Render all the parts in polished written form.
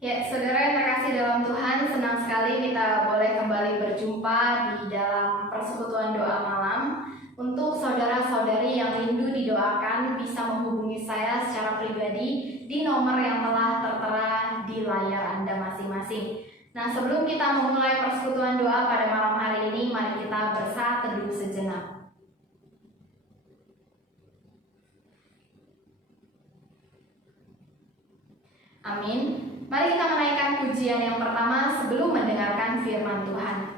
Ya, saudara yang terkasih dalam Tuhan, senang sekali kita boleh kembali berjumpa di dalam persekutuan doa malam. Untuk saudara-saudari yang rindu didoakan bisa menghubungi saya secara pribadi di nomor yang telah tertera di layar Anda masing-masing. Nah, sebelum kita memulai persekutuan doa pada malam hari ini, mari kita bersatu teduh sejenak. Amin. Mari kita menaikkan pujian yang pertama sebelum mendengarkan firman Tuhan.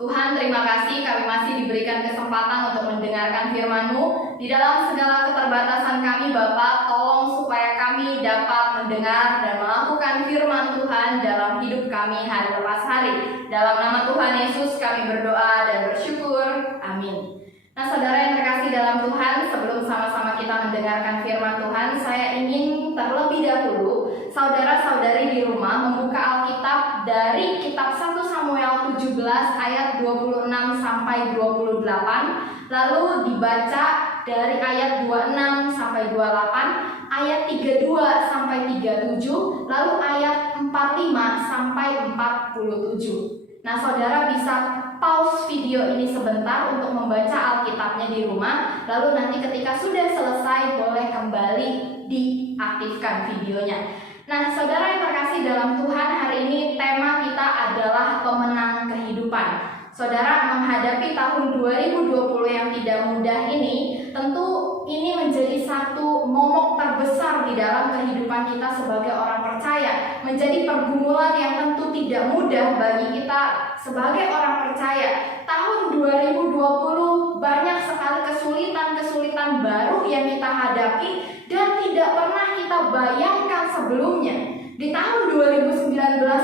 Tuhan, terima kasih kami masih diberikan kesempatan untuk mendengarkan firman-Mu. Di dalam segala keterbatasan kami, Bapa, tolong supaya supaya kami dapat mendengar dan melakukan firman Tuhan dalam hidup kami hari lepas hari. Dalam nama Tuhan Yesus kami berdoa dan bersyukur. Amin. Nah, saudara yang terkasih dalam Tuhan, sebelum sama-sama kita mendengarkan firman Tuhan, saya ingin terlebih dahulu saudara-saudari di rumah membuka Alkitab dari kitab 1 Samuel 17 ayat 26 sampai 28, lalu dibaca dari ayat 26 sampai 28, ayat 32 sampai 37, lalu ayat 45 sampai 47. Nah, saudara bisa pause video ini sebentar untuk membaca Alkitabnya di rumah, lalu nanti ketika sudah selesai boleh kembali diaktifkan videonya. Nah, saudara yang terkasih dalam Tuhan, hari ini tema kita adalah pemenang kehidupan. Saudara, menghadapi tahun 2020 yang tidak mudah ini, tentu ini menjadi satu momok terbesar di dalam kehidupan kita sebagai orang percaya. Menjadi pergumulan yang tentu tidak mudah bagi kita sebagai orang percaya. Tahun 2020 banyak sekali kesulitan-kesulitan baru yang kita hadapi dan tidak pernah kita bayangkan sebelumnya. Di tahun 2019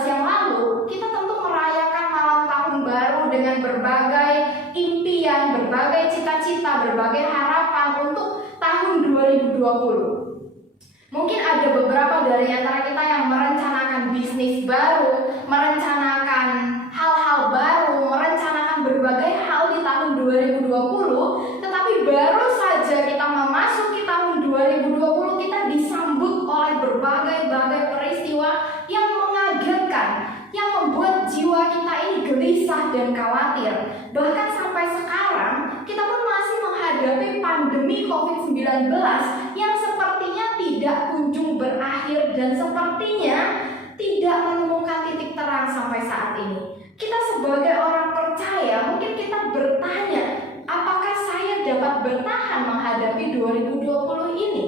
yang lalu, kita tentu merayakan malam tahun baru dengan berbagai impian, berbagai cita-cita, berbagai harapan untuk tahun 2020. Mungkin ada beberapa dari antara kita yang merencanakan bisnis baru, merencanakan hal-hal baru, merencanakan berbagai hal di tahun 2020, tetapi baru saja kita memasuki tahun 2020, kita disambut oleh berbagai peristiwa yang mengagetkan, yang membuat jiwa kita ini gelisah dan khawatir. Bahkan sampai sekarang kita pun masih menghadapi pandemi COVID-19 yang sepertinya tidak kunjung berakhir dan sepertinya tidak menemukan titik terang sampai saat ini. Kita sebagai orang percaya mungkin kita bertanya, apakah saya dapat bertahan menghadapi 2020 ini?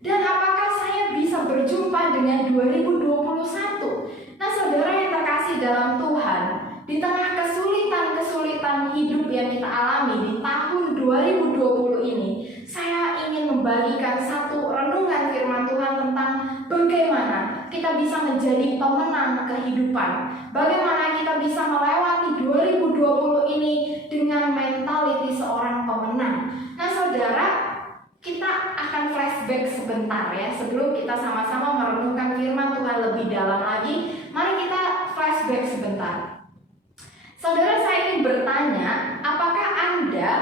Dan apakah saya bisa berjumpa dengan 2021? Nah, saudara yang terkasih dalam Tuhan, di tengah kesulitan-kesulitan hidup yang kita alami di tahun 2020 ini, saya ingin membagikan satu renungan firman Tuhan tentang bagaimana kita bisa menjadi pemenang kehidupan. Bagaimana kita bisa melewati 2020 ini dengan mentaliti seorang pemenang. Nah, saudara, kita akan flashback sebentar ya, sebelum kita sama-sama merenungkan firman Tuhan lebih dalam lagi. Mari kita flashback sebentar. Saudara, saya ingin bertanya, apakah Anda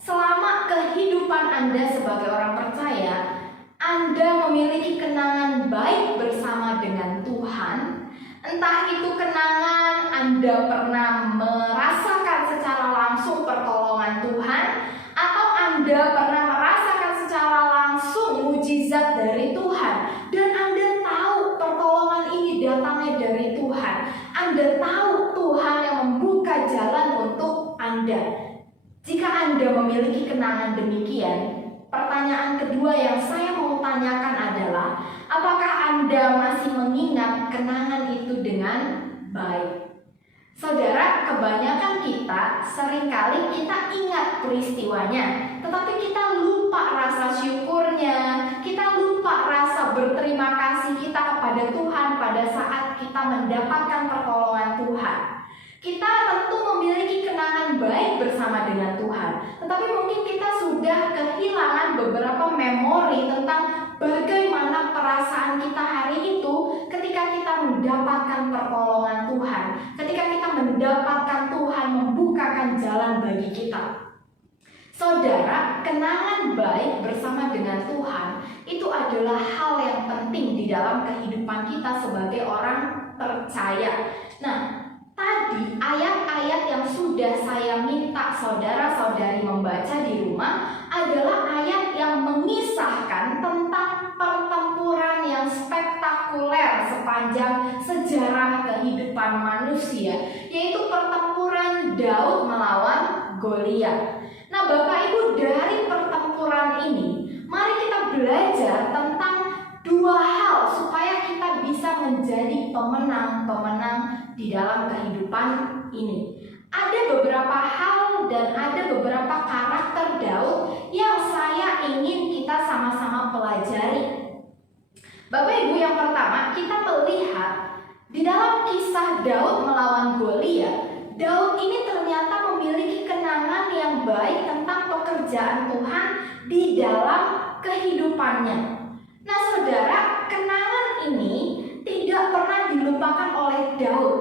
selama kehidupan Anda sebagai orang percaya, Anda memiliki kenangan baik bersama dengan Tuhan? Entah itu kenangan Anda pernah merasakan secara langsung pertolongan Tuhan, atau Anda pernah merasakan secara langsung mujizat dari Tuhan, dan Anda tahu pertolongan ini datangnya dari Tuhan. Anda tahu Tuhan yang membuka jalan untuk Anda. Jika Anda memiliki kenangan demikian, pertanyaan kedua yang saya mau tanyakan adalah, apakah Anda masih mengingat kenangan itu dengan baik? Saudara, kebanyakan kita seringkali kita ingat peristiwanya, tetapi kita lupa rasa syukurnya, kita lupa rasa berterima kasih kita kepada Tuhan pada saat kita mendapatkan pertolongan Tuhan. Kita tentu memiliki kenangan baik bersama dengan Tuhan, tetapi mungkin kita sudah kehilangan beberapa memori tentang bagaimana perasaan kita hari itu ketika kita mendapatkan pertolongan Tuhan, ketika kita mendapatkan Tuhan membukakan jalan bagi kita. Saudara, kenangan baik bersama dengan Tuhan itu adalah hal yang penting di dalam kehidupan kita sebagai orang percaya. Nah, tadi ayat-ayat yang sudah saya minta saudara-saudari membaca di rumah adalah ayat yang mengisahkan tentang pertempuran yang spektakuler sepanjang sejarah kehidupan manusia, yaitu pertempuran Daud melawan Goliat. Nah, Bapak Ibu, dari pertempuran ini mari kita belajar tentang dua hal supaya kita bisa menjadi pemenang-pemenang di dalam kehidupan ini. Ada beberapa hal dan ada beberapa karakter Daud yang saya ingin kita sama-sama pelajari. Bapak Ibu, yang pertama kita melihat di dalam kisah Daud melawan Goliat, Daud ini ternyata memiliki kenangan yang baik tentang pekerjaan Tuhan di dalam kehidupannya. Nah saudara, kenangan ini tidak pernah dilupakan oleh Daud.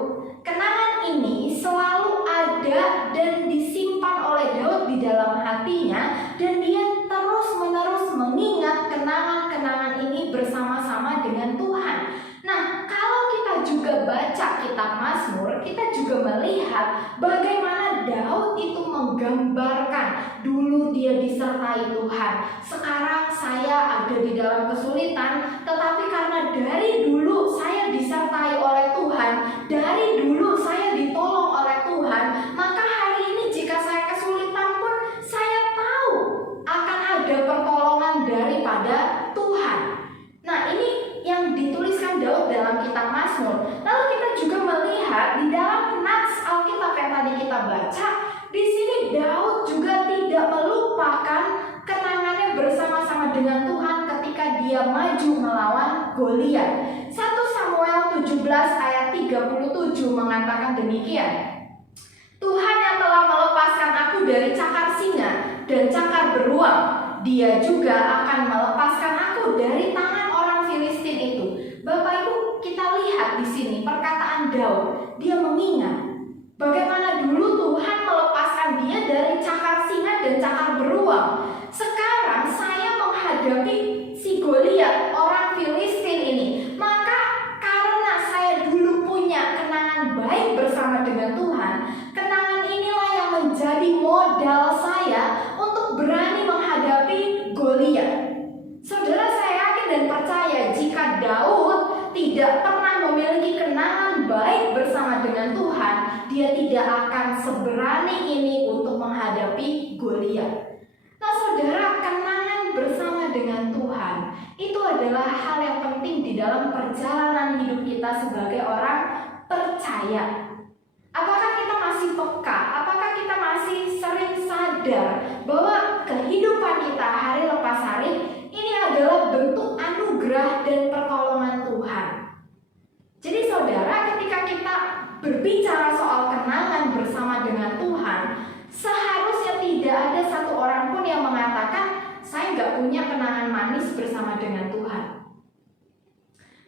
Kenangan ini selalu ada dan disimpan oleh Daud di dalam hatinya, dan dia terus-menerus mengingat kenangan-kenangan ini bersama-sama dengan Tuhan. Nah, kalau kita juga baca kitab Mazmur, kita juga melihat bagaimana Daud itu menggambarkan dulu dia disertai Tuhan. Sekarang saya ada di dalam kesulitan, tetapi karena dari dulu saya disertai oleh Tuhan, dari dulu saya ditolong oleh Tuhan, maka hari ini jika saya kesulitan pun saya tahu akan ada pertolongan daripada Tuhan. Nah, ini yang dituliskan Daud dalam kitab Mazmur. Lalu kita juga melihat di dalam nats Alkitab yang tadi kita baca, di sini Daud juga tidak melupakan kenangannya bersama-sama dengan Tuhan ketika dia maju melawan Goliat. 1 Samuel 17 ayat 37 mengatakan demikian. Tuhan yang telah melepaskan aku dari cakar singa dan cakar beruang, Dia juga akan melepaskan aku dari tangan orang Filistin itu. Bapak Ibu, kita lihat di sini perkataan Daud. Dia mengingat bagaimana dulu Tuhan melepaskan dia dari cakar singa dan cakar beruang. Sekarang saya menghadapi si Goliat, orang Filistin ini. Maka karena saya dulu punya kenangan baik bersama dengan Tuhan, kenangan inilah yang menjadi modal saya untuk berani menghadapi Goliat. Saudara, saya yakin dan percaya jika Daud tidak pernah memiliki kenangan baik bersama dengan Tuhan, dia tidak akan seberani ini untuk menghadapi Goliat. Nah saudara, kenangan bersama dengan Tuhan itu adalah hal yang penting di dalam perjalanan hidup kita sebagai orang percaya. Apakah kita masih peka? Apakah kita masih sering sadar bahwa kehidupan kita hari lepas hari ini adalah bentuk anugerah dan pertolongan Tuhan? Jadi saudara, ketika kita berbicara soal kenangan bersama dengan Tuhan, seharusnya tidak ada satu orang pun yang mengatakan saya nggak punya kenangan manis bersama dengan Tuhan.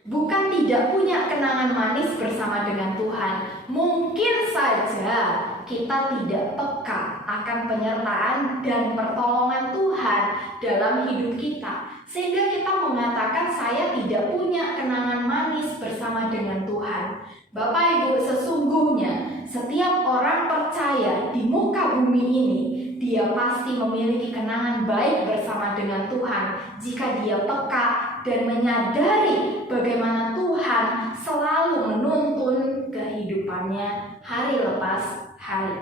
Bukan tidak punya kenangan manis bersama dengan Tuhan, mungkin saja kita tidak peka akan penyertaan dan pertolongan Tuhan dalam hidup kita, sehingga kita mengatakan saya tidak punya kenangan manis bersama dengan Tuhan. Bapak Ibu, sesungguhnya setiap orang percaya di muka bumi ini, dia pasti memiliki kenangan baik bersama dengan Tuhan jika dia peka dan menyadari bagaimana Tuhan selalu menuntun kehidupannya hari lepas hari.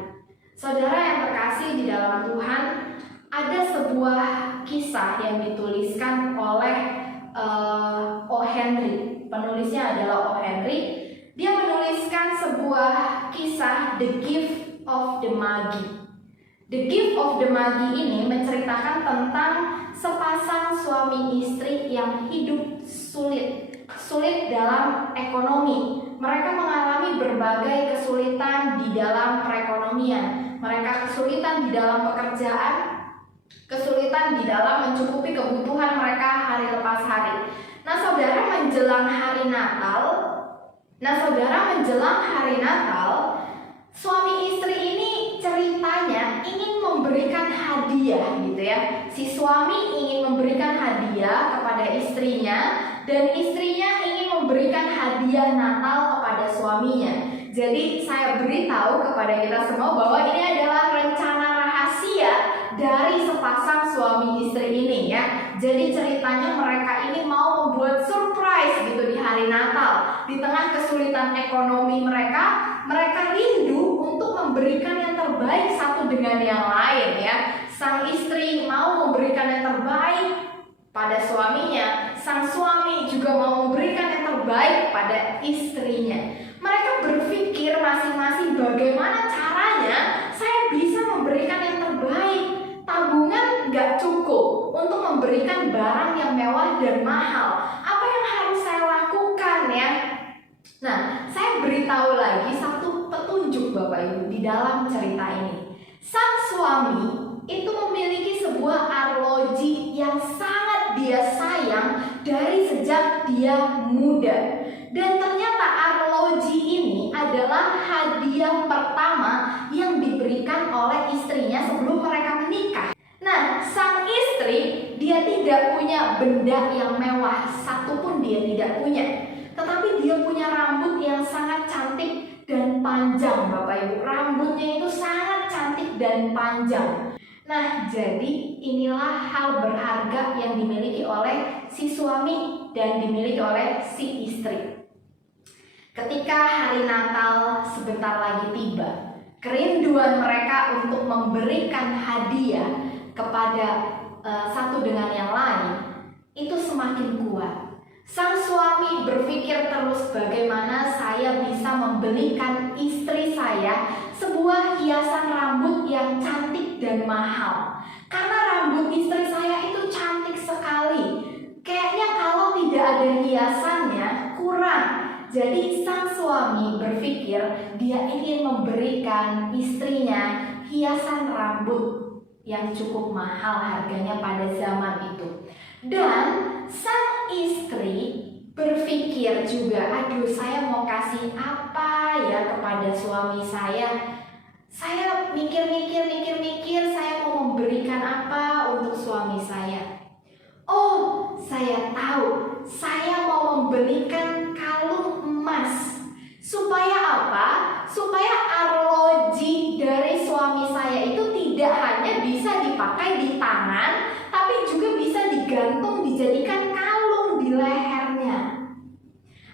Saudara yang terkasih di dalam Tuhan, ada sebuah kisah yang dituliskan oleh O. Henry. Penulisnya adalah O. Henry. Dia menuliskan sebuah kisah The Gift of the Magi. The Gift of the Magi ini menceritakan tentang sepasang suami istri yang hidup sulit dalam ekonomi. Mereka mengalami berbagai kesulitan di dalam perekonomian. Mereka kesulitan di dalam pekerjaan, kesulitan di dalam mencukupi kebutuhan mereka hari lepas hari. Nah saudara, menjelang hari Natal, suami istri ini ceritanya ingin memberikan hadiah gitu ya. Si suami ingin memberikan hadiah kepada istrinya, dan istrinya ingin memberikan hadiah Natal kepada suaminya. Jadi saya beritahu kepada kita semua bahwa ini adalah rencana rahasia dari sepasang suami istri ini ya. Jadi ceritanya mereka ini mau membuat surprise gitu di hari Natal. Di tengah kesulitan ekonomi mereka rindu untuk memberikan yang terbaik satu dengan yang lain ya. Sang istri mau memberikan yang terbaik pada suaminya, sang suami juga mau memberikan yang terbaik pada istrinya. Mereka berpikir masing-masing bagaimana caranya saya bisa memberikan yang terbaik. Tabungan nggak cukup untuk memberikan barang yang mewah dan mahal. Apa yang harus Nah, saya beritahu lagi satu petunjuk Bapak Ibu di dalam cerita ini. Sang suami itu memiliki sebuah arloji yang sangat dia sayang dari sejak dia muda. Dan ternyata arloji ini adalah hadiah pertama yang diberikan oleh istrinya sebelum mereka menikah. Nah, sang istri dia tidak punya benda yang mewah, satupun dia tidak punya. Tetapi dia punya rambut yang sangat cantik dan panjang, Bapak Ibu. Rambutnya itu sangat cantik dan panjang. Nah, jadi inilah hal berharga yang dimiliki oleh si suami dan dimiliki oleh si istri. Ketika hari Natal sebentar lagi tiba, kerinduan mereka untuk memberikan hadiah kepada satu dengan yang lain itu semakin kuat. Sang suami berpikir terus bagaimana saya bisa membelikan istri saya sebuah hiasan rambut yang cantik dan mahal. Karena rambut istri saya itu cantik sekali. Kayaknya kalau tidak ada hiasannya kurang. Jadi sang suami berpikir dia ingin memberikan istrinya hiasan rambut yang cukup mahal harganya pada zaman itu. Dan sang istri berpikir juga, aduh saya mau kasih apa ya kepada suami saya. Saya mikir-mikir, saya mau memberikan apa untuk suami saya. Oh, saya tahu, saya mau membelikan kalung emas. Supaya apa? Supaya arloji dari suami saya itu tidak hanya bisa dipakai di tangan, tapi juga bisa digantung, dijadikan kalung di lehernya.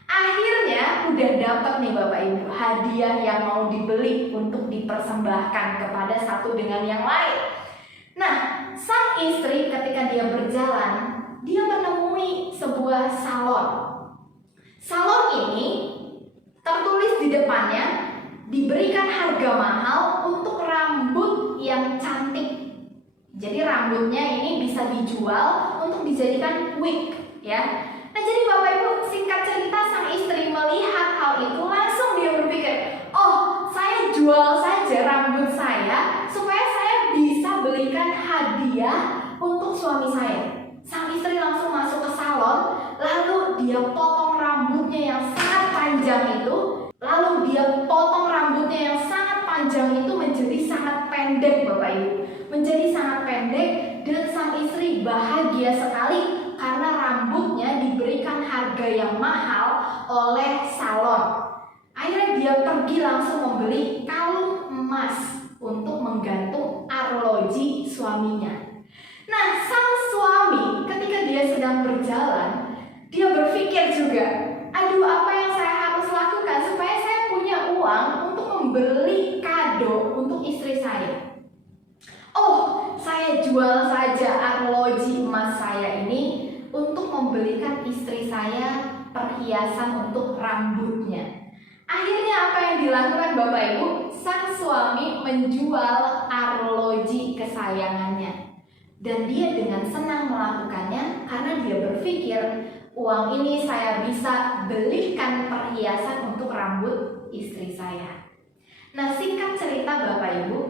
Akhirnya udah dapat nih Bapak Ibu hadiah yang mau dibeli untuk dipersembahkan kepada satu dengan yang lain. Nah, sang istri ketika dia berjalan, dia menemui sebuah salon. Salon ini tertulis di depannya diberikan harga mahal untuk rambut yang cantik. Jadi rambutnya ini bisa dijual untuk dijadikan wig, ya. Nah, jadi Bapak Ibu, singkat cerita sang istri melihat hal itu langsung dia berpikir, oh, saya jual saja rambut saya supaya saya bisa belikan hadiah untuk suami saya. Sang istri langsung masuk ke salon, lalu dia potong rambutnya yang sangat panjang itu, lalu dia potong rambutnya yang sangat panjang itu menjadi sangat pendek, Bapak Ibu. Menjadi sangat pendek, dan sang istri bahagia sekali karena rambutnya diberikan harga yang mahal oleh salon. Akhirnya dia pergi langsung membeli kalung emas untuk menggantung arloji suaminya. Nah, sang suami ketika dia sedang berjalan, dia berpikir juga, aduh, apa yang saya harus lakukan supaya saya punya uang untuk membeli kado untuk istri saya. Oh, saya jual saja arloji emas saya ini untuk membelikan istri saya perhiasan untuk rambutnya. Akhirnya apa yang dilakukan Bapak Ibu? Sang suami menjual arloji kesayangannya. Dan dia dengan senang melakukannya karena dia berpikir, uang ini saya bisa belikan perhiasan untuk rambut istri saya. Nah, singkat cerita Bapak Ibu,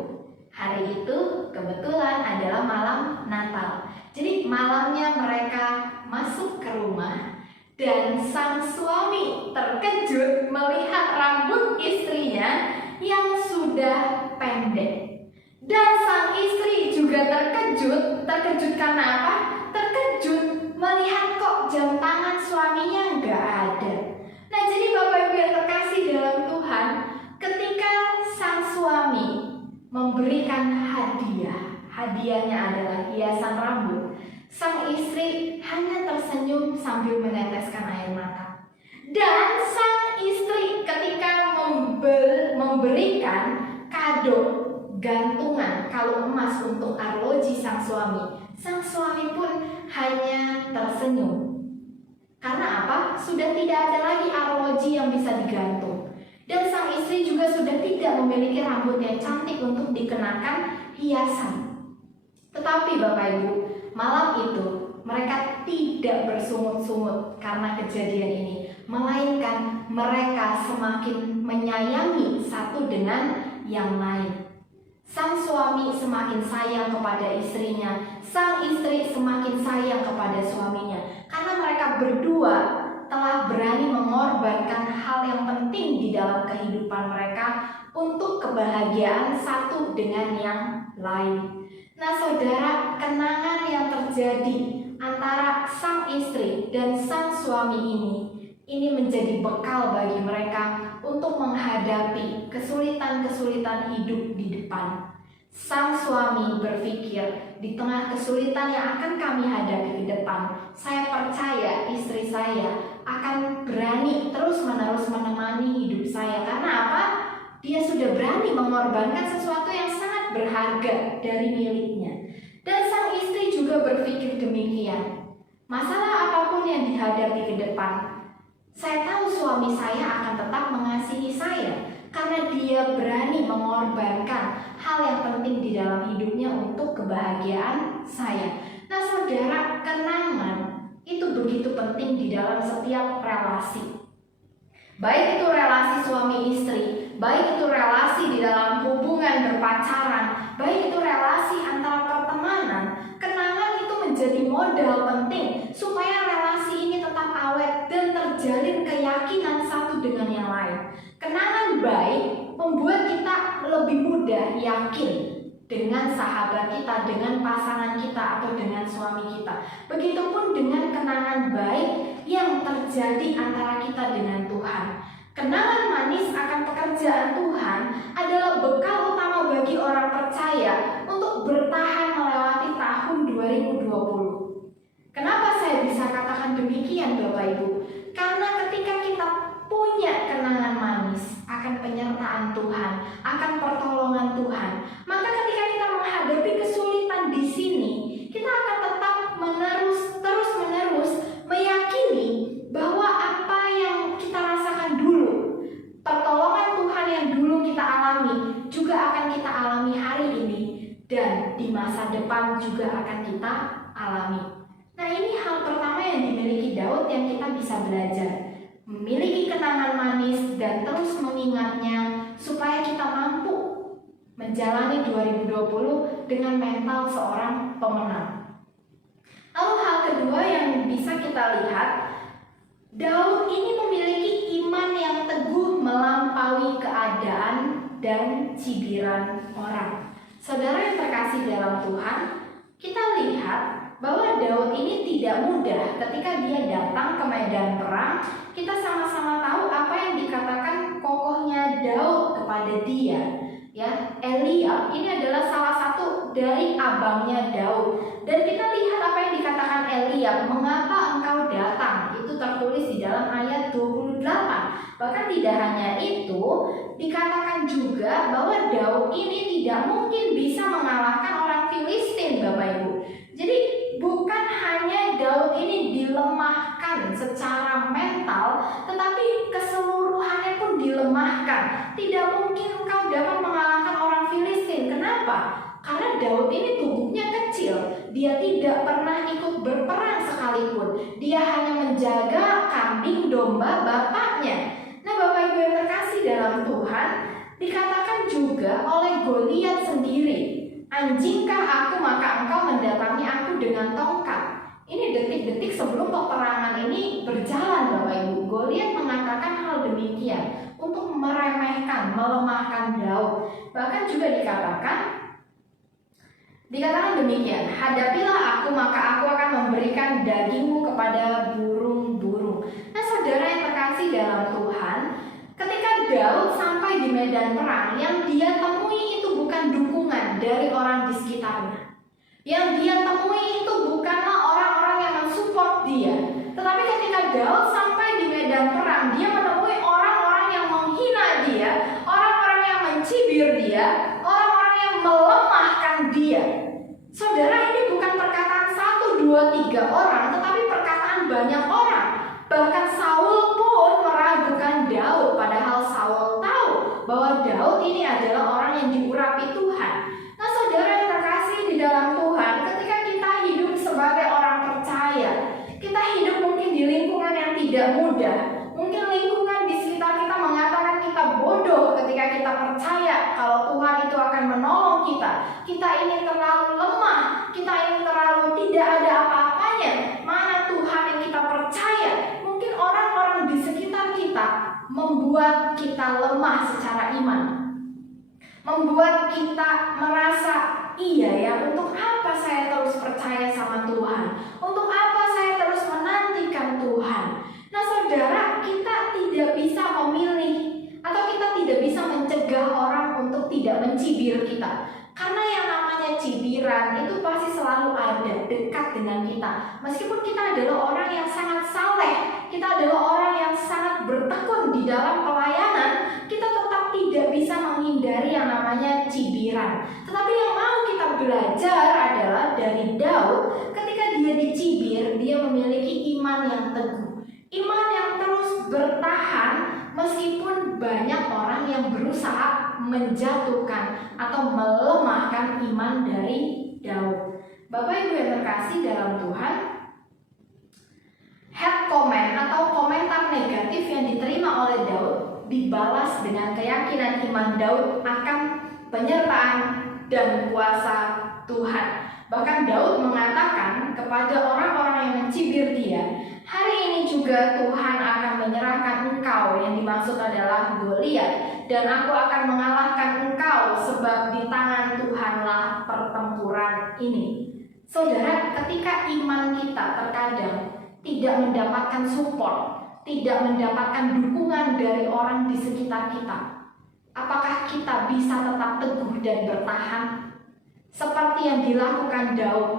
hari itu kebetulan adalah malam Natal. Jadi malamnya mereka masuk ke rumah dan sang suami terkejut melihat rambut istrinya yang sudah pendek. Dan sang istri juga terkejut karena apa? Terkejut melihat kok jam tangan suaminya nggak ada. Nah, jadi Bapak Ibu yang terkasih dalam Tuhan, ketika sang suami memberikan hadiahnya adalah hiasan rambut, sang istri hanya tersenyum sambil meneteskan air mata. Dan sang istri ketika memberikan kado gantungan kalung emas untuk arloji sang suami pun hanya tersenyum. Karena apa? Sudah tidak ada lagi arloji yang bisa digantung. Dan sang istri juga sudah tidak memiliki rambut yang cantik untuk dikenakan hiasan. Tetapi Bapak Ibu, malam itu mereka tidak bersungut-sungut karena kejadian ini. melainkan mereka semakin menyayangi satu dengan yang lain. Sang suami semakin sayang kepada istrinya, sang istri semakin sayang kepada suaminya, karena mereka berdua telah berani mengorbankan hal yang penting di dalam kehidupan mereka untuk kebahagiaan satu dengan yang lain. Nah saudara, kenangan yang terjadi antara sang istri dan sang suami ini menjadi bekal bagi mereka untuk menghadapi kesulitan-kesulitan hidup di depan. Sang suami berpikir, di tengah kesulitan yang akan kami hadapi di depan, saya percaya istri saya akan berani terus-menerus menemani hidup saya. Karena apa? Dia sudah berani mengorbankan sesuatu yang sangat berharga dari miliknya. Dan sang istri juga berpikir demikian. Masalah apapun yang dihadapi ke depan, saya tahu suami saya akan tetap mengasihi saya karena dia berani mengorbankan hal yang penting di dalam hidupnya untuk kebahagiaan saya. Nah saudara, kenangan itu begitu penting di dalam setiap relasi. Baik itu relasi suami istri, baik itu relasi di dalam hubungan berpacaran, baik itu relasi antara pertemanan, kenangan itu menjadi modal penting supaya relasi ini tetap awet dan terjalin keyakinan satu dengan yang lain. Kenangan baik membuat kita lebih mudah yakin dengan sahabat kita, dengan pasangan kita, atau dengan suami kita. Begitupun dengan kenangan baik yang terjadi antara kita dengan Tuhan. Kenangan manis akan pekerjaan Tuhan adalah bekal utama bagi orang percaya untuk bertahan melewati tahun 2020. Kenapa saya bisa katakan demikian Bapak Ibu? Karena ketika kita punya kenangan manis akan penyertaan Tuhan, akan pertolongan Tuhan, maka ketika kita menghadapi kesulitan di sini, kita akan tetap terus-menerus meyakini bahwa apa yang kita rasakan dulu, pertolongan Tuhan yang dulu kita alami, juga akan kita alami hari ini, dan di masa depan juga akan kita alami. Nah ini hal pertama yang dimiliki Daud yang kita bisa belajar. Memiliki kenangan manis dan terus mengingatnya supaya kita mampu menjalani 2020 dengan mental seorang pemenang. Lalu hal kedua yang bisa kita lihat, Daud ini memiliki iman yang teguh melampaui keadaan dan cibiran orang. Saudara yang terkasih dalam Tuhan, kita lihat bahwa Daud ini tidak mudah ketika dia datang ke medan perang. Kita sama-sama tahu apa yang dikatakan kokohnya Daud kepada dia. Ya, Eliab ini adalah salah satu dari abangnya Daud. Dan kita lihat apa yang dikatakan Eliab, mengapa engkau datang? Itu tertulis di dalam ayat 28. Bahkan tidak hanya itu, dikatakan juga bahwa Daud ini tidak mungkin bisa mengalahkan orang Filistin, Bapak Ibu. Jadi bukan hanya Daud ini dilemahkan secara mental, tetapi keseluruhannya pun dilemahkan. Tidak mungkin engkau dapat mengalahkan orang Filistin. Kenapa? Karena Daud ini tubuhnya kecil. Dia tidak pernah ikut berperang sekalipun. Dia hanya menjaga kambing domba bapaknya. Nah Bapak Ibu yang terkasih dalam Tuhan, dikatakan juga oleh Goliat sendiri, anjingkah aku maka engkau mendatangi aku dengan tongkat. Ini detik-detik sebelum peperangan ini berjalan Bapak Ibu. Goliat mengatakan hal demikian untuk meremehkan, melemahkan Daud. Bahkan juga dikatakan demikian, hadapilah aku maka aku akan memberikan dagingmu kepada burung-burung. Nah saudara yang terkasih dalam Tuhan, ketika Daud sampai di medan perang, yang dia temui itu bukan dukungan dari orang di sekitarnya. Yang dia temui itu bukanlah orang-orang yang mensupport dia. Tetapi ketika Daud sampai di medan perang, dia menemui orang-orang yang menghina dia, orang-orang yang mencibir dia, orang-orang yang melemahkan dia. Saudara, ini bukan perkataan 1, 2, 3 orang, tetapi perkataan banyak orang. Bahkan Saul pun meragukan Daud, padahal Saul tahu bahwa Daud ini adalah orang yang diurapi Tuhan. Nah saudara yang terkasih di dalam Tuhan, ketika kita hidup sebagai orang percaya, kita hidup mungkin di lingkungan yang tidak mudah, Mungkin lingkungan di sekitar kita mengatakan kita bodoh ketika kita percaya kalau Tuhan itu akan menolong kita. Kita ini terlalu lemah, kita ini terlalu tidak ada apa-apanya. Mana Tuhan yang kita percaya? Mungkin orang-orang di sekitar kita membuat kita lemah secara iman, membuat kita merasa, iya ya, untuk apa saya terus percaya sama Tuhan? Untuk apa saya terus menantikan Tuhan? Nah saudara, kita tidak bisa memilih atau kita tidak bisa mencegah orang untuk tidak mencibir kita. Karena yang namanya cibiran itu pasti selalu ada, dekat dengan kita. Meskipun kita adalah orang yang sangat saleh, kita adalah orang yang sangat bertekun di dalam pelayanan, kita tetap tidak bisa menghindari yang namanya cibiran. Tetapi yang mau kita belajar adalah dari Daud. Ketika dia dicibir, dia memiliki iman yang teguh, iman yang terus bertahan meskipun banyak orang yang berusaha menjatuhkan atau melemahkan iman dari Daud. Bapak Ibu yang terkasih dalam Tuhan, hate comment atau komentar negatif yang diterima oleh Daud dibalas dengan keyakinan iman Daud akan penyertaan dan kuasa Tuhan. Bahkan Daud mengatakan kepada orang-orang yang mencibir dia, hari ini juga Tuhan akan menyerahkan engkau, yang dimaksud adalah Goliat, dan aku akan mengalahkan engkau sebab di tangan Tuhanlah pertempuran ini. Saudara, ketika iman kita terkadang tidak mendapatkan support, tidak mendapatkan dukungan dari orang di sekitar kita, apakah kita bisa tetap teguh dan bertahan? Seperti yang dilakukan Daud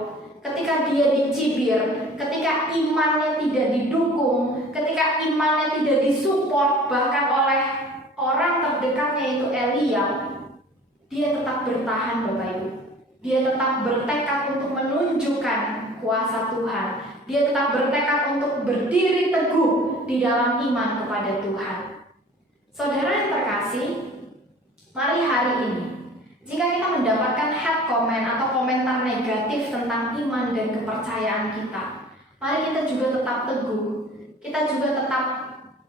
ketika dia dicibir, ketika imannya tidak didukung, ketika imannya tidak disupport bahkan oleh orang terdekatnya yaitu Eliab, dia tetap bertahan Bapak Ibu. Dia tetap bertekad untuk menunjukkan kuasa Tuhan. Dia tetap bertekad untuk berdiri teguh di dalam iman kepada Tuhan. Saudara yang terkasih, mari hari ini, jika kita mendapatkan hate comment atau komentar negatif tentang iman dan kepercayaan kita, mari kita juga tetap teguh. Kita juga tetap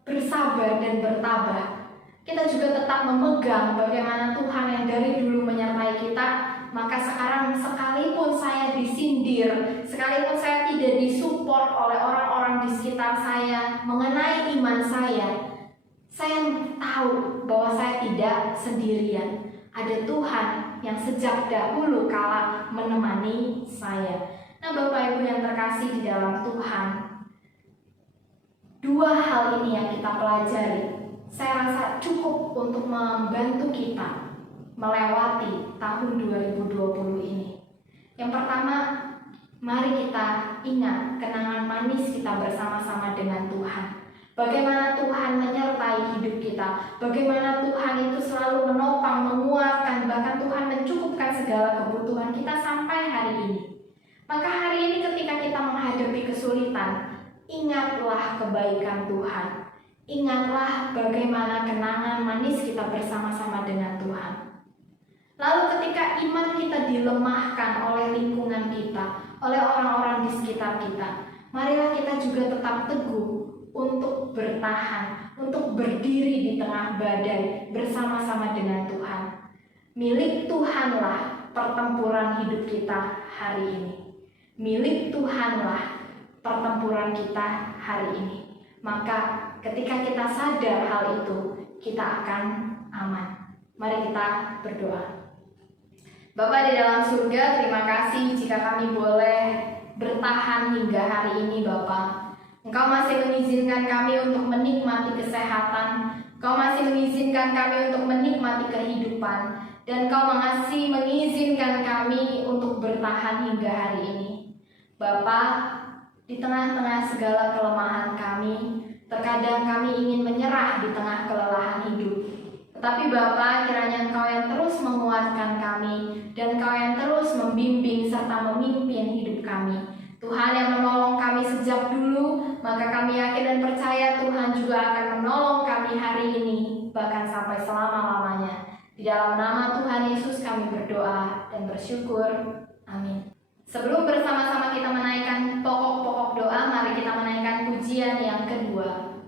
bersabar dan bertabah. Kita juga tetap memegang bagaimana Tuhan yang dari dulu menyertai kita. Maka sekarang sekalipun saya disindir, sekalipun saya tidak disupport oleh orang-orang di sekitar saya mengenai iman saya tahu bahwa saya tidak sendirian. Ada Tuhan yang sejak dahulu kala menemani saya. Nah Bapak Ibu yang terkasih di dalam Tuhan, dua hal ini yang kita pelajari, saya rasa cukup untuk membantu kita melewati tahun 2020 ini. Yang pertama, mari kita ingat kenangan manis kita bersama-sama dengan Tuhan. Bagaimana Tuhan menyertai hidup kita, bagaimana Tuhan itu selalu menopang, menguatkan, bahkan Tuhan mencukupkan segala kebutuhan kita sampai hari ini. Maka hari ini ketika kita menghadapi kesulitan, ingatlah kebaikan Tuhan. Ingatlah bagaimana kenangan manis kita bersama-sama dengan Tuhan. Lalu ketika iman kita dilemahkan oleh lingkungan kita, oleh orang-orang di sekitar kita, marilah kita juga tetap teguh untuk bertahan, untuk berdiri di tengah badai bersama-sama dengan Tuhan. Milik Tuhanlah pertempuran hidup kita hari ini. Milik Tuhanlah pertempuran kita hari ini. Maka ketika kita sadar hal itu, kita akan aman. Mari kita berdoa. Bapa di dalam surga, terima kasih jika kami boleh bertahan hingga hari ini Bapa. Engkau masih mengizinkan kami untuk menikmati kesehatan, Engkau masih mengizinkan kami untuk menikmati kehidupan, dan Engkau masih mengizinkan kami untuk bertahan hingga hari ini. Bapa, di tengah-tengah segala kelemahan kami, terkadang kami ingin menyerah di tengah kelelahan hidup. Tetapi Bapa, kiranya Engkau yang terus menguatkan kami, dan Engkau yang terus membimbing serta memimpin hidup kami. Tuhan yang menolong kami sejak dulu, maka kami yakin dan percaya Tuhan juga akan menolong kami hari ini, bahkan sampai selama-lamanya. Di dalam nama Tuhan Yesus kami berdoa dan bersyukur. Amin. Sebelum bersama-sama kita menaikkan pokok-pokok doa, mari kita menaikkan pujian yang kedua.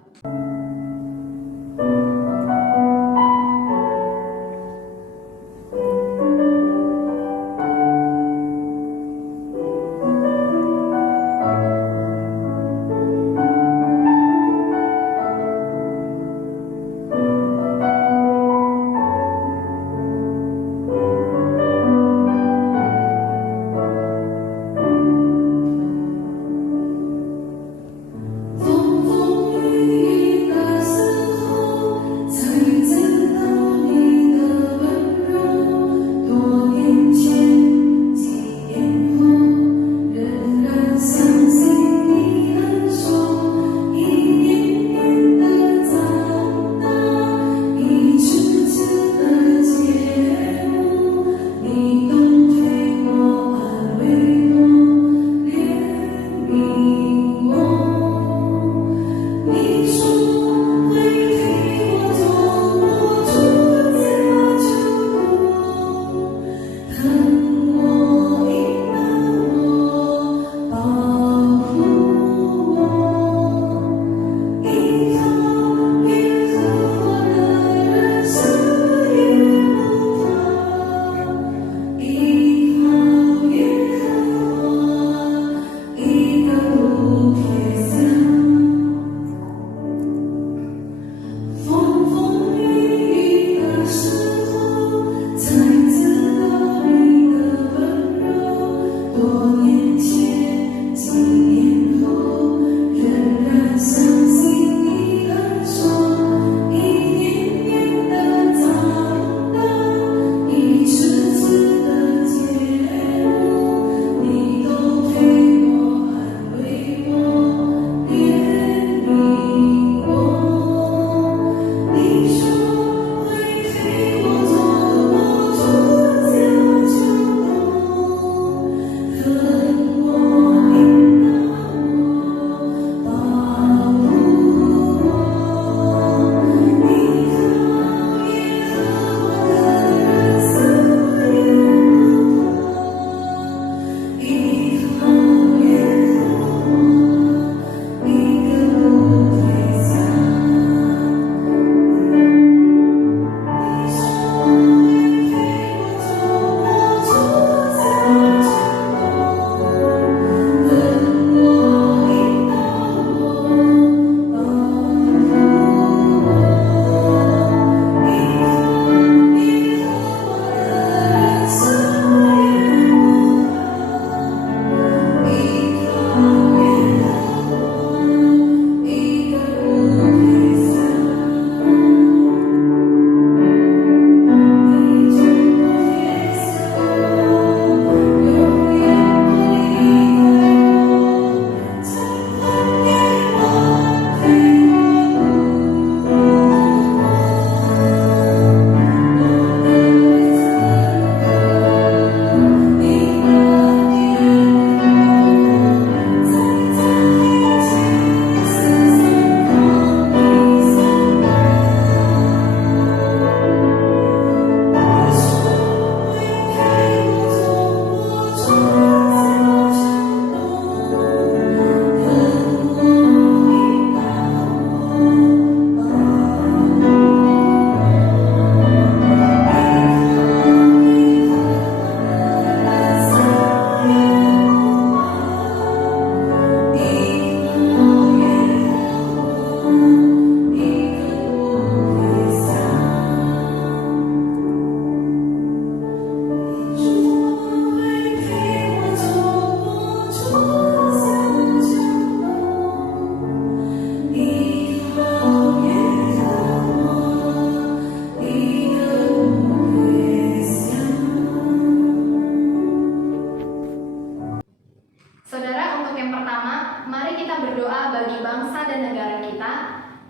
yang pertama, mari kita berdoa bagi bangsa dan negara kita.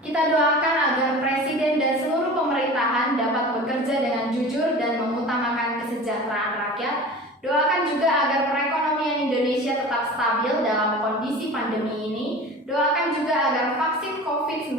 Kita doakan agar presiden dan seluruh pemerintahan dapat bekerja dengan jujur dan mengutamakan kesejahteraan rakyat. Doakan juga agar perekonomian Indonesia tetap stabil dalam kondisi pandemi ini. Doakan juga agar vaksin COVID-19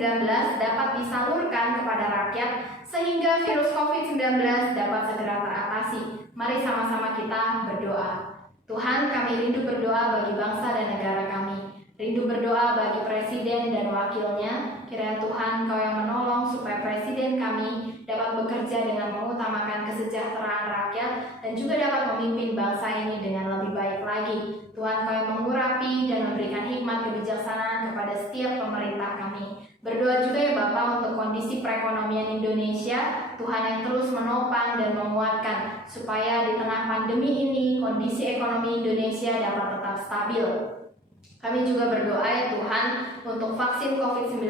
dapat disalurkan kepada rakyat sehingga virus COVID-19 dapat segera teratasi. Mari sama-sama kita berdoa. Tuhan, kami rindu berdoa bagi bangsa dan negara kami. Rindu berdoa bagi presiden dan wakilnya. Kiranya Tuhan Kau yang menolong supaya presiden kami dapat bekerja dengan mengutamakan kesejahteraan rakyat dan juga dapat memimpin bangsa ini dengan lebih baik lagi. Tuhan Kau yang mengurapi dan memberikan hikmat kebijaksanaan kepada setiap pemerintah kami. Berdoa juga ya Bapa untuk kondisi perekonomian Indonesia, Tuhan yang terus menopang dan menguatkan supaya di tengah pandemi ini kondisi ekonomi Indonesia dapat tetap stabil. Kami juga berdoa ya Tuhan untuk vaksin COVID-19.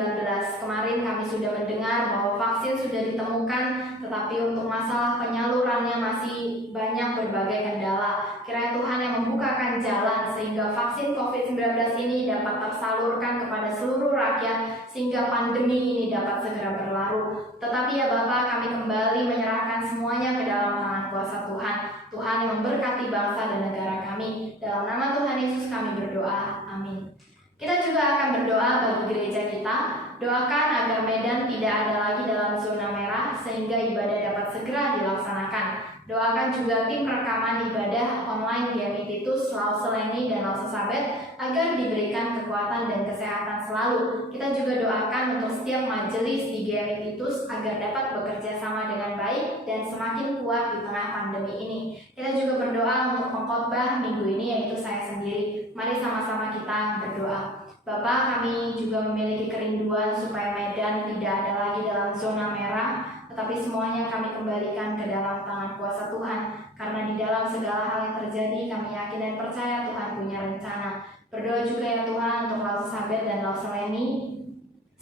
Kemarin kami sudah mendengar bahwa vaksin sudah ditemukan, tetapi untuk masalah penyalurannya masih banyak berbagai kendala. Kiranya Tuhan yang membukakan jalan sehingga vaksin COVID-19 ini dapat tersalurkan kepada seluruh rakyat sehingga pandemi ini dapat segera berlalu. Tetapi ya Bapa, kami kembali menyerahkan semuanya ke dalam tangan kuasa Tuhan. Tuhan yang memberkati bangsa dan negara kami. Dalam nama Tuhan Yesus kami berdoa. Amin. Kita juga akan berdoa bagi gereja kita. Doakan agar Medan tidak ada lagi dalam zona merah sehingga ibadah dapat segera dilaksanakan. Doakan juga tim rekaman ibadah online GMI Titus, Lause Leni, dan Lause Sabet agar diberikan kekuatan dan kesehatan selalu. Kita juga doakan untuk setiap majelis di GMI Titus agar dapat bekerja sama dengan baik dan semakin kuat di tengah pandemi ini. Kita juga berdoa untuk pengkhotbah minggu ini, yaitu saya sendiri. Mari sama-sama kita berdoa. Bapa, kami juga memiliki kerinduan supaya Medan tidak ada lagi dalam zona merah, tetapi semuanya kami kembalikan ke dalam tangan kuasa Tuhan. Karena di dalam segala hal yang terjadi, kami yakin dan percaya Tuhan punya rencana. Berdoa juga ya Tuhan untuk Lause Sabet dan Lause Leni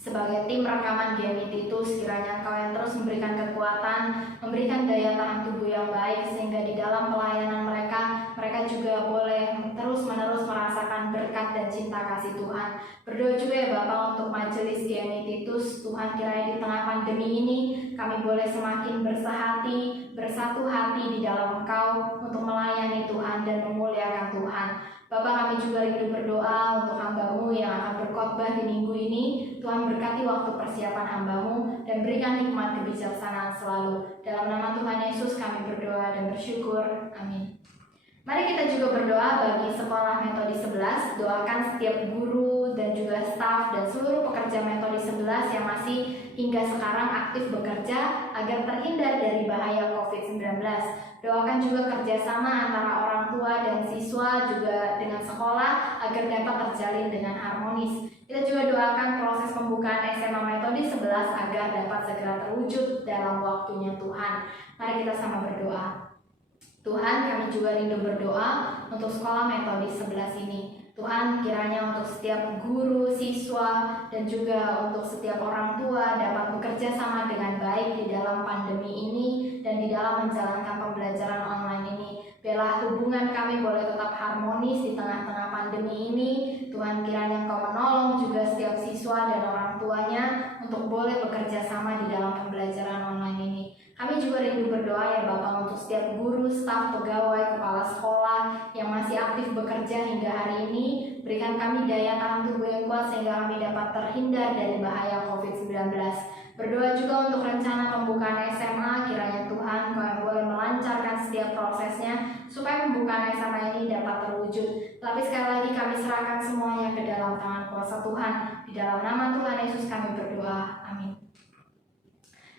sebagai tim rekaman GMI Titus. Kiranya Engkau yang terus memberikan kekuatan, memberikan daya tahan tubuh yang baik, sehingga di dalam pelayanan mereka juga boleh terus-menerus merasakan berkat dan cinta kasih Tuhan. Berdoa juga ya Bapak untuk majelis GMI Titus. Tuhan, kiranya di tengah pandemi ini kami boleh semakin bersahati, bersatu hati di dalam Engkau untuk melayani Tuhan dan memuliakan Tuhan. Bapak, kami juga rindu berdoa untuk hamba-Mu yang akan berkhotbah di minggu ini. Tuhan, berkati waktu persiapan hamba-Mu dan berikan hikmat kebijaksanaan selalu. Dalam nama Tuhan Yesus kami berdoa dan bersyukur. Amin. Mari kita juga berdoa bagi Sekolah Metode 11. Doakan setiap guru dan juga staf dan seluruh pekerja Metode 11 yang masih hingga sekarang aktif bekerja agar terhindar dari bahaya COVID-19. Doakan juga kerjasama antara orang tua dan siswa juga dengan sekolah agar dapat terjalin dengan harmonis. Kita juga doakan proses pembukaan SMA Metode 11 agar dapat segera terwujud dalam waktunya Tuhan. Mari kita sama berdoa. Tuhan, kami juga rindu berdoa untuk Sekolah Metode 11 ini. Tuhan, kiranya untuk setiap guru, siswa, dan juga untuk setiap orang tua dapat bekerja sama dengan baik di dalam pandemi ini dan di dalam menjalankan pembelajaran online ini. Biarlah hubungan kami boleh tetap harmonis di tengah-tengah pandemi ini. Tuhan, kiranya Engkau menolong juga setiap siswa dan orang tuanya untuk boleh bekerja sama di dalam pembelajaran online ini. Kami juga rindu berdoa ya Bapak untuk setiap guru, staf, pegawai, kepala sekolah yang masih aktif bekerja hingga hari ini. Berikan kami daya tahan tubuh yang kuat sehingga kami dapat terhindar dari bahaya COVID-19. Berdoa juga untuk rencana pembukaan SMA. Kiranya Tuhan Kau yang boleh melancarkan setiap prosesnya supaya pembukaan SMA ini dapat terwujud. Tapi sekali lagi kami serahkan semuanya ke dalam tangan kuasa Tuhan. Di dalam nama Tuhan Yesus kami berdoa. Amin.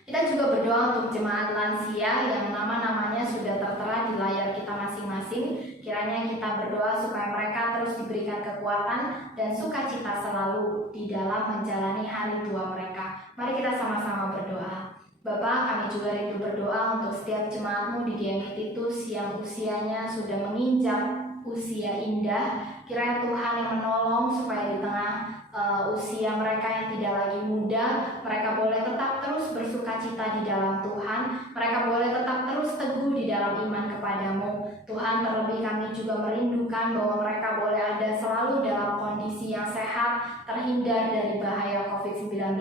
Kita juga berdoa untuk jemaat lansia yang nama-namanya sudah tertera di layar kita masing-masing. Kiranya kita berdoa supaya mereka terus diberikan kekuatan dan sukacita selalu di dalam menjalani hari tua mereka. Mari kita sama-sama berdoa. Bapak, kami juga rindu berdoa untuk setiap jemaat-Mu di GMI Titus yang usianya sudah menginjak usia indah. Kiranya Tuhan yang menolong supaya di tengah usia mereka yang tidak lagi muda, mereka boleh tetap terus bersukacita di dalam Tuhan. Mereka boleh tetap terus teguh di dalam iman kepadamu. Tuhan, terlebih kami juga merindukan bahwa mereka boleh ada selalu dalam kondisi yang sehat, terhindar dari bahaya COVID-19.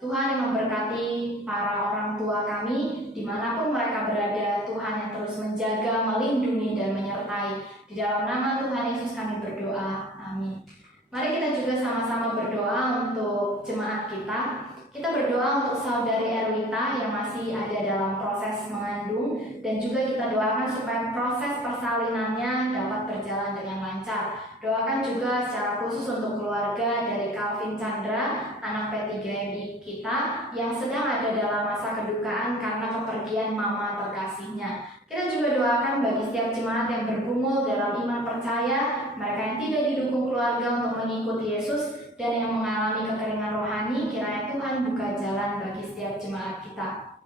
Tuhan yang memberkati para orang tua kami, dimanapun mereka berada. Tuhan yang terus menjaga, melindungi, dan menyertai. Di dalam nama Tuhan Yesus kami berdoa. Amin. Mari kita juga sama-sama berdoa untuk jemaat kita. Kita berdoa untuk saudari Erwita yang masih ada dalam proses mengandung, dan juga kita doakan supaya proses persalinannya dapat berjalan dengan lancar. Doakan juga secara khusus untuk keluarga dari Calvin Chandra, anak P3MI kita yang sedang ada dalam masa kedukaan karena kepergian mama terkasihnya. Kita juga doakan bagi setiap jemaat yang bergumul dalam iman percaya, mereka yang tidak didukung keluarga untuk mengikuti Yesus, dan yang mengalami kekeringan rohani. Kiranya Tuhan buka jalan bagi setiap jemaat kita.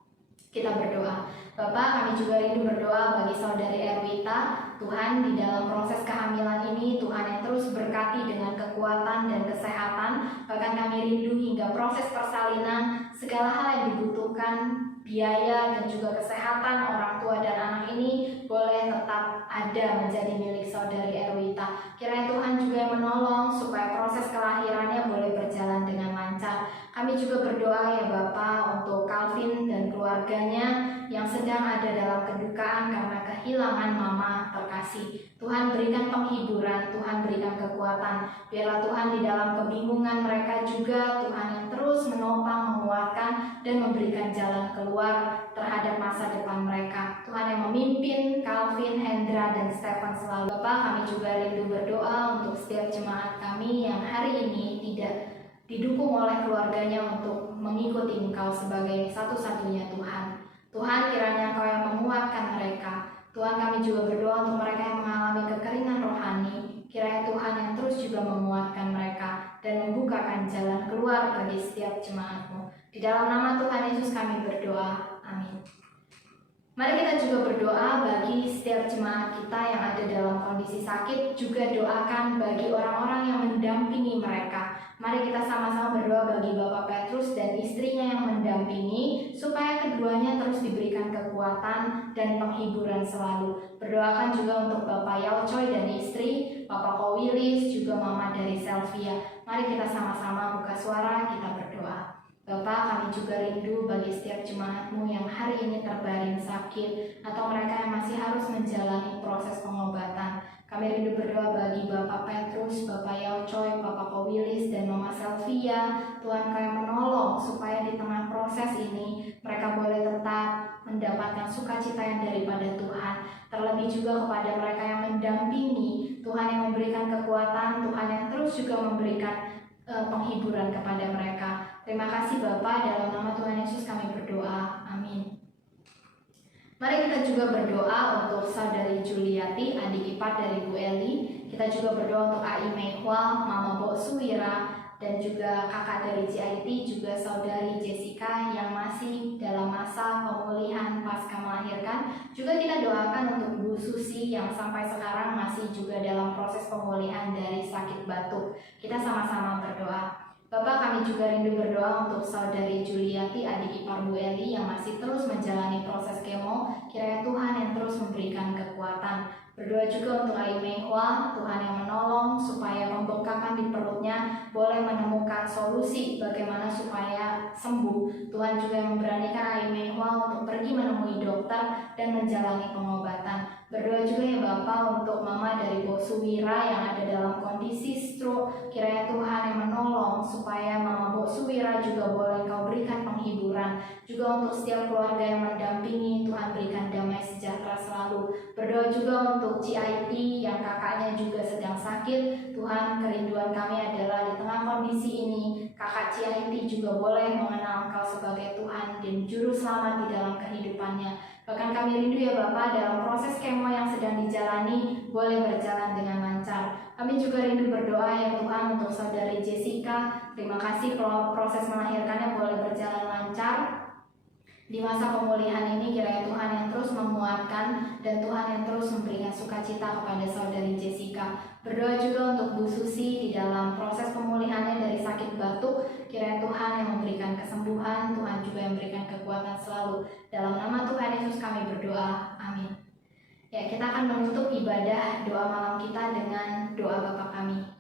Kita berdoa. Bapak, kami juga rindu berdoa bagi saudari Erwita. Tuhan, di dalam proses kehamilan ini, Tuhan yang terus berkati dengan kekuatan dan kesehatan. Bahkan kami rindu hingga proses persalinan, segala hal yang dibutuhkan, biaya dan juga kesehatan orang tua dan anak ini boleh tetap ada menjadi milik saudari Erwita. Kiranya Tuhan juga yang menolong supaya proses kelahirannya boleh berjalan dengan lancar. Kami juga berdoa ya Bapak untuk Calvin dan keluarganya yang sedang ada dalam kedukaan karena kehilangan mama terkasih. Tuhan berikan penghiburan, Tuhan berikan kekuatan. Biarlah Tuhan di dalam kebingungan mereka juga, Tuhan yang terus menopang, menguatkan, dan memberikan jalan keluar terhadap masa depan mereka. Tuhan yang memimpin Calvin, Hendra, dan Stephen selalu. Bapak, kami juga rindu berdoa untuk setiap jemaat kami yang hari ini tidak didukung oleh keluarganya untuk mengikuti Engkau sebagai satu-satunya Tuhan. Tuhan, kiranya Engkau yang menguatkan mereka. Tuhan, kami juga berdoa untuk mereka yang mengalami kekeringan rohani. Kiranya Tuhan yang terus juga menguatkan mereka dan membukakan jalan keluar bagi setiap jemaat-Mu. Di dalam nama Tuhan Yesus kami berdoa. Amin. Mari kita juga berdoa bagi setiap jemaat kita yang ada dalam kondisi sakit. Juga doakan bagi orang-orang yang mendampingi mereka. Mari kita sama-sama berdoa bagi Bapak Petrus dan istrinya yang mendampingi, supaya keduanya terus diberikan kekuatan dan penghiburan selalu. Berdoakan juga untuk Bapak Yao Choi dan istri, Bapak Ko Willis, juga Mama dari Selvia. Mari kita sama-sama buka suara, kita berdoa. Bapak, kami juga rindu bagi setiap jemaat-Mu yang hari ini terbaring sakit atau mereka yang masih harus menjalani proses pengobatan. Kami rindu berdoa bagi Bapak Petrus, Bapak Yao Choi, Bapak Ko Willis, dan Mama Selvia. Tuhan, Kau yang menolong supaya di tengah proses ini mereka boleh tetap mendapatkan sukacita yang daripada Tuhan. Terlebih juga kepada mereka yang mendampingi, Tuhan yang memberikan kekuatan, Tuhan yang terus juga memberikan penghiburan kepada mereka. Terima kasih Bapa, dalam nama Tuhan Yesus kami berdoa. Amin. Mari kita juga berdoa untuk saudari Juliati, adik ipar dari Bu Eli. Kita juga berdoa untuk Ai Meihwa, Mama Bo Suwira, dan juga kakak dari CIT, juga saudari Jessica yang masih dalam masa pemulihan pasca melahirkan. Juga kita doakan untuk Bu Susi yang sampai sekarang masih juga dalam proses pemulihan dari sakit batuk. Kita sama-sama berdoa. Bapak, kami juga rindu berdoa untuk saudari Juliati, adik ipar Bu Eli yang masih terus menjalani proses kemo. Kiranya Tuhan yang terus memberikan kekuatan. Berdoa juga untuk Ai Meihwa, Tuhan yang menolong supaya pembengkakan di perutnya boleh menemukan solusi bagaimana supaya sembuh. Tuhan juga yang memberanikan Ai Meihwa untuk pergi menemui dokter dan menjalani pengobatan. Berdoa juga ya Bapak untuk Mama dari Bo Suwira yang ada dalam kondisi stroke. Kiranya Tuhan yang menolong supaya Mama Bo Suwira juga boleh Kau berikan penghiburan. Juga untuk setiap keluarga yang mendampingi, Tuhan berikan damai sejahtera selalu. Berdoa juga untuk CIT yang kakaknya juga sedang sakit. Tuhan, kerinduan kami adalah di tengah kondisi ini, kakak CIT juga boleh mengenal Engkau sebagai Tuhan dan Juru Selamat di dalam kehidupannya. Bahkan kami rindu ya Bapak, dalam proses kemo yang sedang dijalani boleh berjalan dengan lancar. Kami juga rindu berdoa ya Tuhan untuk saudari Jessica. Terima kasih kalau proses melahirkannya boleh berjalan lancar. Di masa pemulihan ini kiranya Tuhan yang terus menguatkan dan Tuhan yang terus memberikan sukacita kepada saudari Jessica. Berdoa juga untuk Bu Susi di dalam proses pemulihannya dari sakit batuk. Kiranya Tuhan yang memberikan kesembuhan, Tuhan juga yang memberikan kekuatan selalu. Dalam nama Tuhan Yesus kami berdoa. Amin. Ya, kita akan menutup ibadah doa malam kita dengan doa Bapa kami.